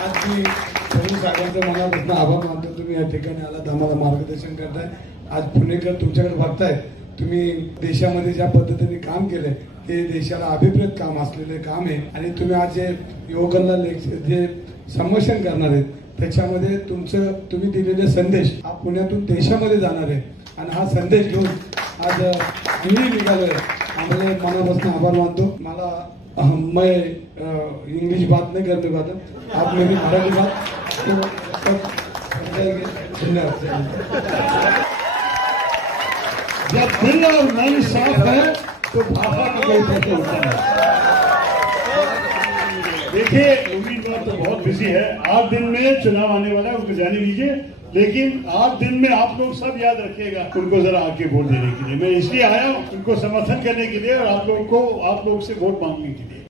आज मी साहेबांचं मनापासून आभार मानतो. तुम्ही या ठिकाणी आलात, आम्हाला मार्गदर्शन करताय. आज पुणेकर तुमच्याकडे बघताय. तुम्ही देशामध्ये ज्या पद्धतीने काम केलंय ते देशाला अभिप्रेत काम असलेले काम आहे. आणि तुम्ही आज जे युवकांना जे संभाषण करणार आहेत त्याच्यामध्ये तुम्ही दिलेले संदेश हा पुण्यातून देशामध्ये जाणार आहे. आणि हा संदेश घेऊन आज मी निघालोय. आम्हाला मनापासून आभार मानतो. मैं इंग्लिश बात नहीं करने पाता, आप मेरी मराठी बात धन्यवाद. जब दिल और मन साफ है तो भाषा का कोई प्रश्न होता नहीं. देखिए, उम्मीदवार तो बहुत बिजी है. 8 दिन में चुनाव आने वाला है, उनको जाने दीजिए. लेकिन 8 दिन में आप लोग सब याद रखिएगा उनको जरा आके वोट देने के लिए. मैं इसलिए आया हूं उनको समर्थन करने के लिए और आप लोगों से वोट मांगने के लिए.